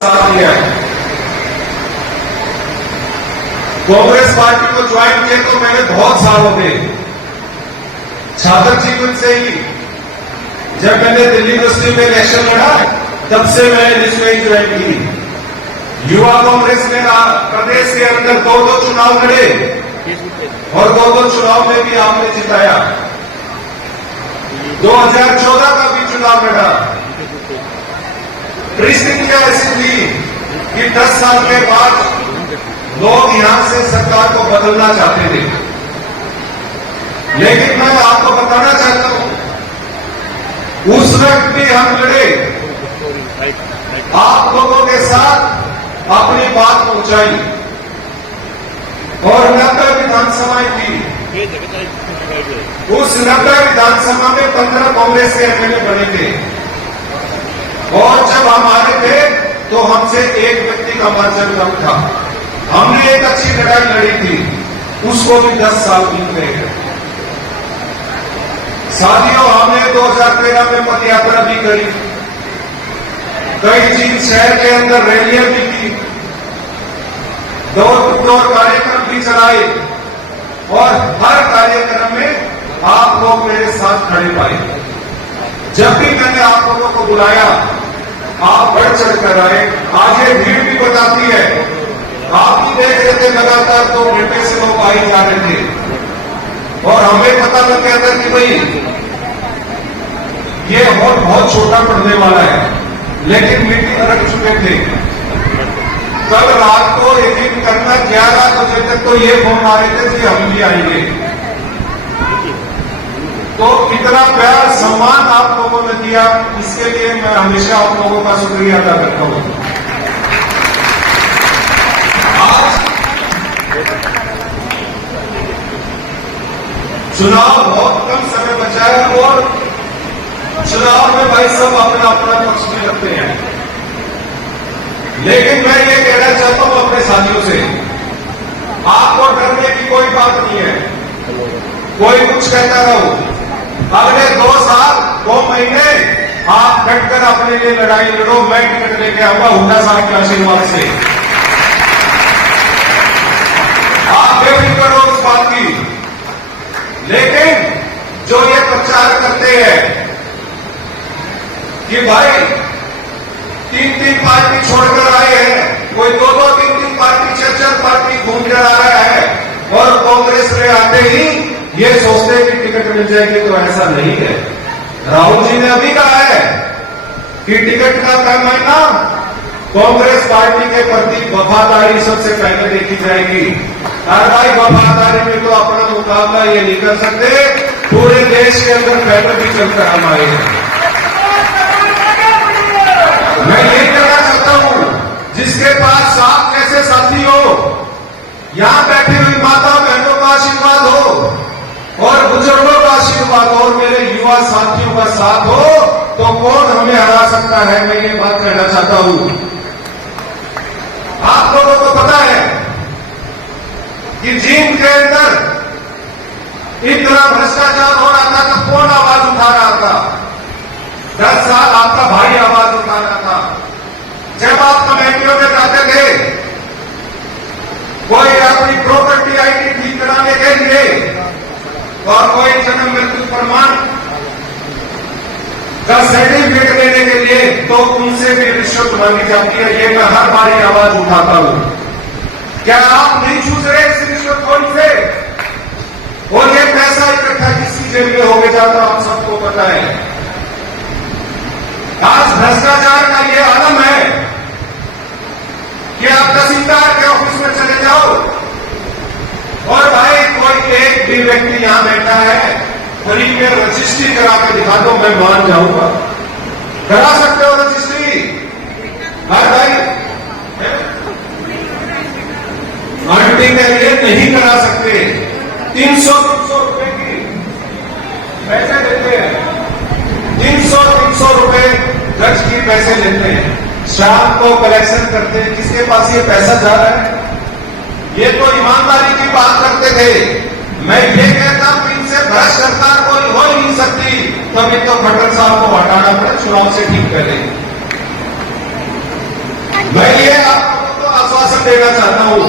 दिया है। कांग्रेस पार्टी को ज्वाइन किया तो मैंने बहुत साल हो गए, छात्र जीवन से ही जब मैंने दिल्ली यूनिवर्सिटी में इलेक्शन लड़ा तब से मैंने इसमें ज्वाइन की। युवा कांग्रेस ने प्रदेश के अंदर दो चुनाव लड़े और दो चुनाव में भी आपने जिताया। 2014 का भी चुनाव लड़ा। परिस्थितियां ऐसी थी कि 10 साल के बाद लोग यहां से सरकार को बदलना चाहते थे, लेकिन मैं आपको बताना चाहता हूं उस वक्त भी हम लड़े, आप लोगों के साथ अपनी बात पहुंचाई और 90 विधानसभाएं थी। उस 90 विधानसभा में 15 कांग्रेस के एमएलए बने थे और जब हम आए थे तो हमसे एक व्यक्ति का मार्जिन कम था। हमने एक अच्छी लड़ाई लड़ी थी, उसको भी 10 साल बीत गए। साथियों, हमने 2013 में पद यात्रा भी करी, कई चीज शहर के अंदर रैलियां भी की, दौर कार्यक्रम भी चलाए और हर कार्यक्रम में आप लोग मेरे साथ खड़े पाए। जब भी मैंने आप लोगों को बुलाया आप बढ़ चढ़ कर आए। आज ये भीड़ भी बताती है, आप भी देख रहे थे लगातार 2 घंटे से लोग आई जा रहे थे और हमें पता लग गया था कि भाई ये हॉल बहुत छोटा पड़ने वाला है, लेकिन मीटिंग रख चुके थे। कल रात को यकीन करना 11 बजे तक तो ये फोन आ रहे थे कि हम भी आएंगे। तो इतना प्यार सम्मान आप लोगों ने दिया, इसके लिए मैं हमेशा आप लोगों का शुक्रिया अदा करता हूं। आज चुनाव बहुत कम समय बचा है और चुनाव में भाई सब अपना अपना पक्ष में रखते हैं, लेकिन मैं ये कहना चाहता हूं अपने साथियों से, आपको डरने की कोई बात नहीं है। कोई कुछ कहता रहो, अगले 2 साल 2 महीने आप डटकर अपने लिए लड़ाई लड़ो। मैं टिकट लेके आऊंगा हुड्डा साहब के आशीर्वाद से, आप बेफिक्र करो उस बात की। लेकिन जो ये प्रचार करते हैं कि भाई 3 पार्टी छोड़कर आए हैं, कोई 2 3 पार्टी 4 पार्टी घूम कर आ रहा है और कांग्रेस में आते ही ये सोचते हैं कि टिकट मिल जाएगी, तो ऐसा नहीं है। राहुल जी ने अभी कहा है कि टिकट का पैमाना कांग्रेस पार्टी के प्रति वफादारी सबसे पहले देखी जाएगी। और भाई वफादारी में तो अपना मुकाबला ये नहीं कर सकते, पूरे देश के अंदर पहले भी चलकर हम आए हैं। मैं यही कहना चाहता हूं, जिसके पास आप जैसे साथी हो, यहां बैठी हुई माता बहनों का आशीर्वाद हो और बुजुर्गों का आशीर्वाद हो और मेरे युवा साथियों का साथ हो, तो कौन हमें हरा सकता है, मैं ये बात कहना चाहता हूं। आप लोगों को पता है कि जींद के अंदर इतना भ्रष्टाचार हो रहा था तो कौन आवाज उठा रहा था? 10 साल आपका भाई आवाज उठा रहा था। जब आप कमेटियों में जाते थे, कोई अपनी प्रॉपर्टी आईडी ठीक कराने के लिए और कोई जन्म मृत्यु प्रमाण का सर्टिफिकेट देने के लिए, तो उनसे भी रिश्वत मांगी जाती है। ये मैं हर बारी आवाज उठाता हूं। क्या आप नहीं छूट रहे इस रिश्वतखोरी से? और ये पैसा इकट्ठा किसकी जेब में होके जाता, आप सबको पता है। आज भ्रष्टाचार का ये आलम है कि आप तहसीलदार के ऑफिस में चले जाओ और भाई कोई एक भी व्यक्ति यहां बैठा है, फ्री में रजिस्ट्री करा के दिखा दो, मैं मान जाऊंगा। करा सकते हो रजिस्ट्री? भाई आंटी के लिए नहीं करा सकते। 300 रुपए की पैसे लेते हैं, 300 रुपए गज की पैसे लेते हैं, शाम को कलेक्शन करते हैं। किसके पास ये पैसा जा रहा है? ये तो ईमानदारी की बात करते थे। मैं ये कहता हूं इनसे भ्रष्ट सरकार कोई हो ही नहीं सकती, तभी तो खट्टर साहब को हटाना पड़े, चुनाव से ठीक करें। विश्वास देना चाहता हूं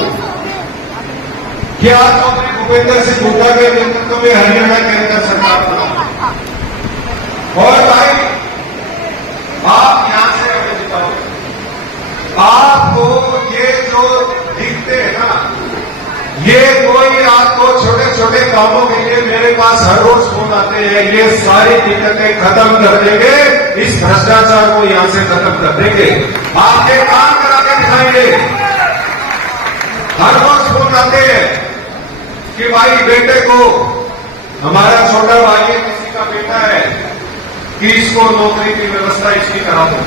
कि आज मुख्यमंत्री भूपेंद्र सिंह हुड्डा के नेतृत्व में हरियाणा के अंदर सरकार बना और भाई आप यहां से आगे जिताओ। आपको ये जो दिखते हैं ना, ये कोई आपको छोटे छोटे कामों के लिए मेरे पास हर रोज फोन आते हैं, ये सारी दिक्कतें खत्म कर देंगे, इस भ्रष्टाचार को यहां से खत्म कर देंगे, आपके काम करा के दिखाएंगे। हर रोज फोन आते हैं कि भाई बेटे को, हमारा छोटा भाई है, किसी का बेटा है, कि इसको नौकरी की व्यवस्था इसकी करा दो,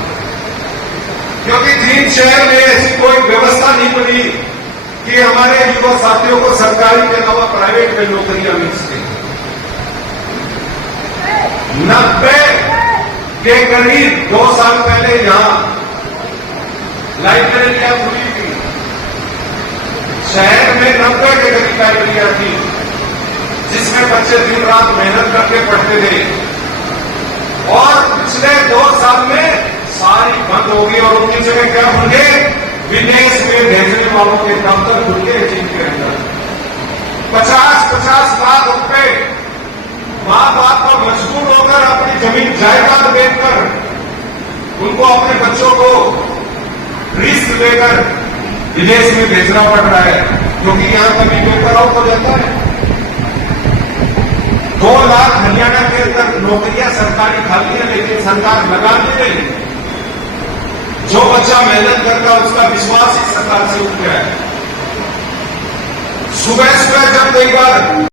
क्योंकि जींद शहर में ऐसी कोई व्यवस्था नहीं बनी कि हमारे युवा साथियों को सरकारी के अलावा प्राइवेट में नौकरियां मिल सके। 90 के करीब 2 साल पहले यहां लाइब्रेरियां खुली थी, शहर में 90 के करीब लाइब्रेरियां थी, जिसमें बच्चे दिन रात मेहनत करके पढ़ते थे, और पिछले 2 साल में सारी बंद होगी और उनकी जगह क्या होंगे, विदेश में भेजने वालों के दफ्तर खुल गए, जिनके अंदर 50-50 लाख रुपए मां बाप का मजबूर होकर अपनी जमीन जायदाद बेचकर उनको अपने बच्चों को रिस्क लेकर विदेश में भेजना पड़ रहा है, क्योंकि यहां कभी पेपर आउट हो जाता है। 2 लाख हरियाणा के अंदर नौकरियां सरकारी खाली है, लेकिन सरकार लगा नहीं रही। जो बच्चा मेहनत करता उसका विश्वास इस सरकार से उठ गया है। सुबह सुबह जब कई बार